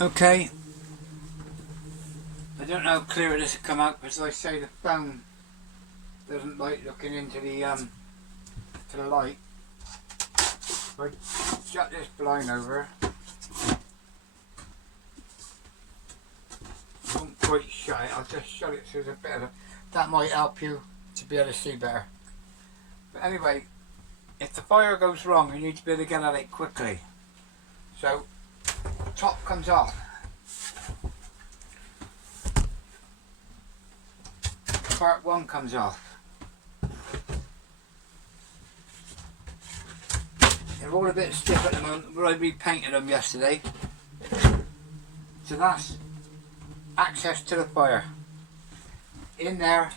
Okay, I don't know how clear this will come out because I say the phone doesn't like looking into the light. If I shut this blind over, I won't quite shut it, I'll just shut it so there's a bit of that might help you to be able to see better. But anyway, if the fire goes wrong, you need to be able to get at it quickly. So, top comes off. Part 1 comes off. They're all a bit stiff at the moment, but I repainted them yesterday. So that's access to the fire. In there,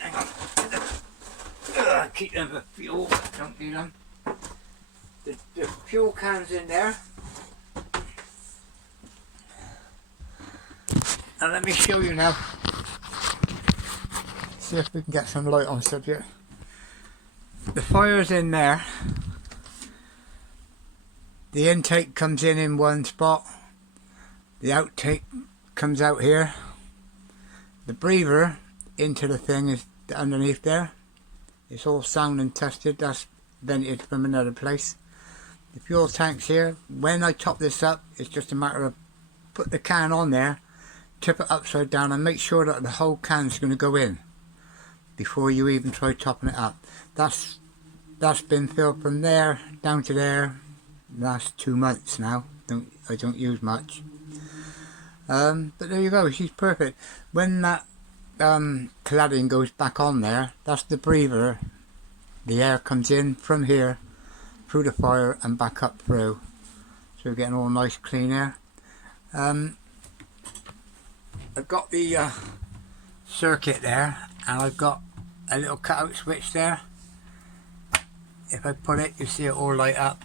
hang on, keep them for fuel, don't need them. The fuel can's in there. And let me show you now. See if we can get some light on the subject. The fire's in there. The intake comes in one spot. The outtake comes out here. The breather into the thing is underneath there. It's all sound and tested. That's vented from another place. The fuel tank's here. When I top this up, it's just a matter of put the can on there, tip it upside down and make sure that the whole can's going to go in before you even try topping it up. That's been filled from there down to there last 2 months now. I don't use much. But there you go, she's perfect. When that cladding goes back on there, that's the breather. The air comes in from here through the fire and back up through, so we're getting all nice clean air. I've got the circuit there, and I've got a little cutout switch there. If I put it, you see it all light up.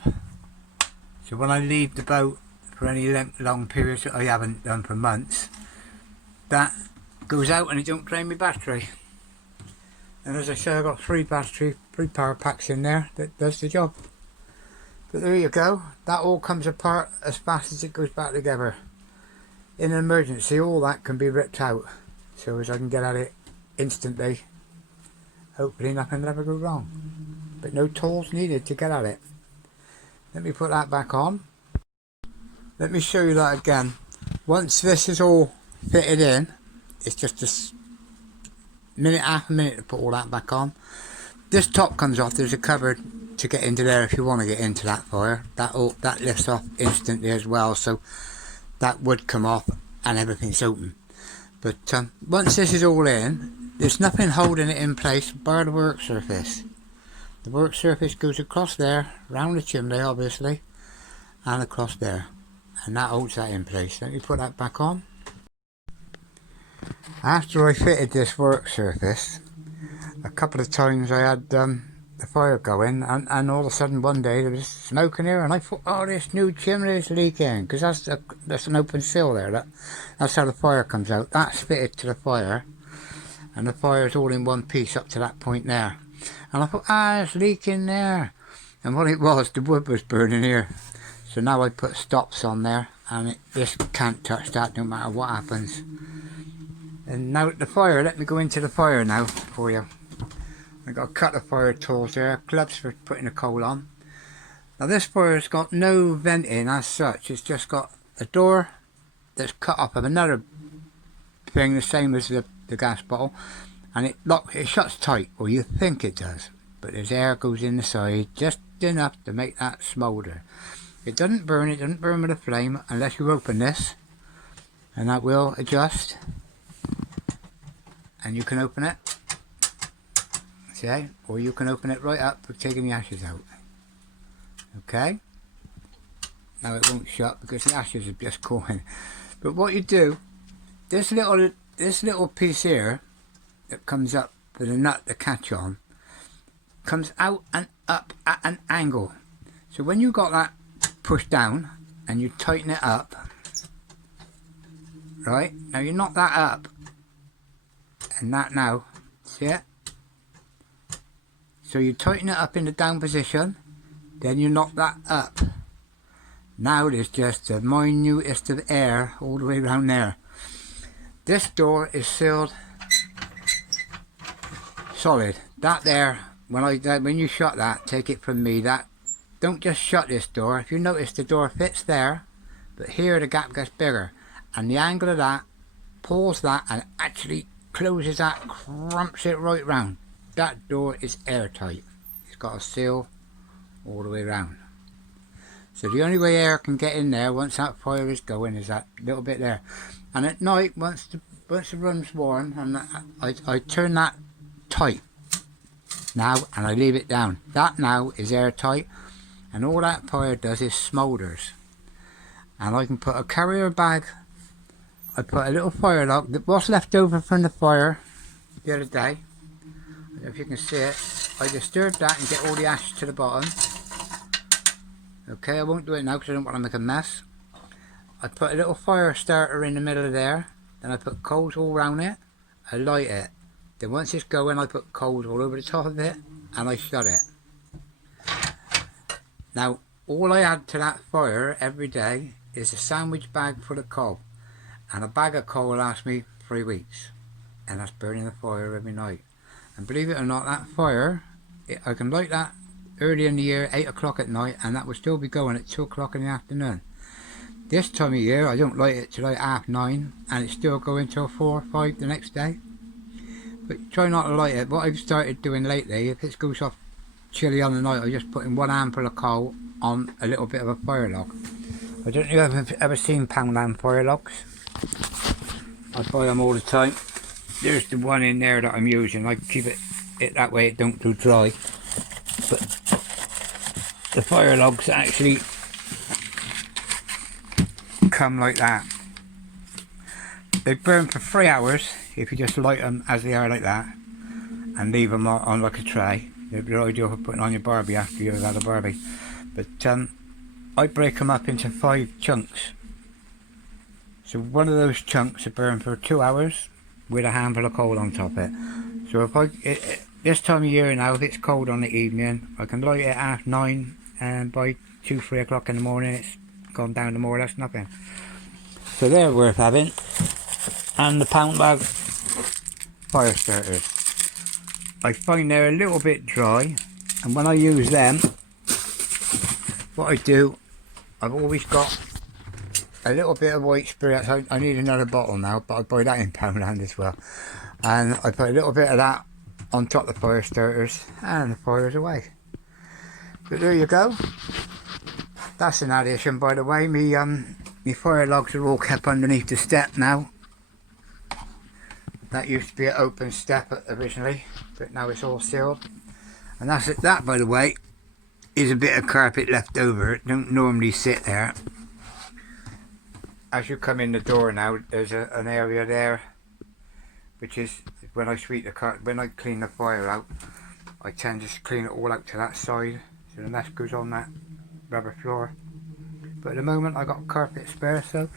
So when I leave the boat for any long periods that I haven't done for months, that goes out and it don't drain my battery. And as I say, I've got three power packs in there that does the job. But there you go, that all comes apart as fast as it goes back together. In an emergency, all that can be ripped out so as I can get at it instantly. Hopefully nothing will ever go wrong, but no tools needed to get at it. Let me put that back on. Let me show you that again. Once this is all fitted in, it's just a minute, half a minute to put all that back on. This top comes off. There's a cupboard to get into there if you want to get into that fire. That lifts off instantly as well, so that would come off and everything's open. But once this is all in, there's nothing holding it in place bar the work surface. The work surface goes across there, round the chimney obviously, and across there, and that holds that in place. Let me put that back on. After I fitted this work surface, a couple of times I had the fire going, and all of a sudden one day there was smoke in here, and I thought, oh, this new chimney is leaking, because that's an open sill there. That's how the fire comes out. That's fitted to the fire, and the fire's all in one piece up to that point there. And I thought, it's leaking there. And what it was, the wood was burning here. So now I put stops on there, and this can't touch that no matter what happens. And now the fire, let me go into the fire now for you. I've got a couple of fire tools there, gloves for putting the coal on. Now this fire's got no venting as such, it's just got a door that's cut off of another thing the same as the gas bottle, and it shuts tight, or you think it does, but there's air goes in the side just enough to make that smoulder. It doesn't burn with a flame unless you open this, and that will adjust, and you can open it, see, or you can open it right up for taking the ashes out. Okay, now it won't shut because the ashes are just going. But what you do, this little piece here that comes up for the nut to catch on comes out and up at an angle. So when you got that pushed down and you tighten it up, right, now you knock that up, and that now, see it? So you tighten it up in the down position, then you knock that up. Now there's just the minutest of air all the way around there. This door is sealed solid. That there, when you shut that, take it from me, that don't just shut this door. If you notice, the door fits there, but here the gap gets bigger, and the angle of that pulls that and actually closes that, crumps it right round. That door is airtight. It's got a seal all the way around. So the only way air can get in there once that fire is going is that little bit there. And at night, once the room's warm, and I turn that tight now and I leave it down. That now is airtight, and all that fire does is smoulders. And I can put a carrier bag, I put a little fire log, what's left over from the fire the other day, I don't know if you can see it, I disturb that and get all the ash to the bottom. Okay, I won't do it now because I don't want to make a mess. I put a little fire starter in the middle of there, then I put coals all around it, I light it. Then once it's going, I put coals all over the top of it and I shut it. Now, all I add to that fire every day is a sandwich bag full of coal. And a bag of coal lasts me 3 weeks. And that's burning the fire every night. And believe it or not, that fire, I can light that early in the year, 8 o'clock at night, and that will still be going at 2 o'clock in the afternoon. This time of year, I don't light it till like 9:30, and it's still going till 4 or 5 the next day. But try not to light it. What I've started doing lately, if it goes off chilly on the night, I just put in 1 handful of coal on a little bit of a fire log. I don't know if you've ever seen Poundland fire logs. I buy them all the time. There's the one in there that I'm using. I keep it that way it don't go dry. But the fire logs actually come like that. They burn for 3 hours if you just light them as they are like that and leave them on like a tray. They're ideal for putting on your barbie after you've had a barbie. But I break them up into 5 chunks. So one of those chunks will burn for 2 hours with a handful of coal on top of it. So if this time of year now, if it's cold on the evening, I can light it at 9:30, and by 2-3 o'clock in the morning it's gone down to more or less nothing. So they're worth having. And the Poundland fire starters, I find they're a little bit dry, and when I use them, what I do, I've always got a little bit of white spirit. I need another bottle now, but I buy that in Poundland as well, and I put a little bit of that on top of the fire starters and the fire's away. But there you go. That's an addition, by the way. Me fire logs are all kept underneath the step now. That used to be an open step originally, but now it's all sealed. And that's it. That, by the way, is a bit of carpet left over. It don't normally sit there. As you come in the door now, there's an area there, which is when I sweep the when I clean the fire out, I tend to clean it all out to that side, so the mess goes on that rubber floor. But at the moment I got carpet spare, so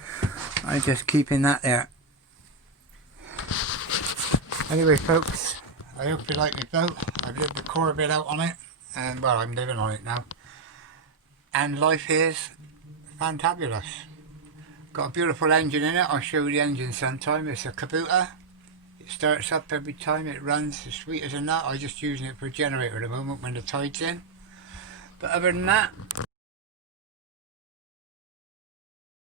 I'm just keeping that there. Anyway, folks, I hope you like my boat. I've lived the core bit out on it, and well, I'm living on it now. And life is fantabulous. Got a beautiful engine in it. I'll show you the engine sometime. It's a Kubota. It starts up every time. It runs as sweet as a nut. I'm just using it for a generator at the moment when the tide's in. But other than that,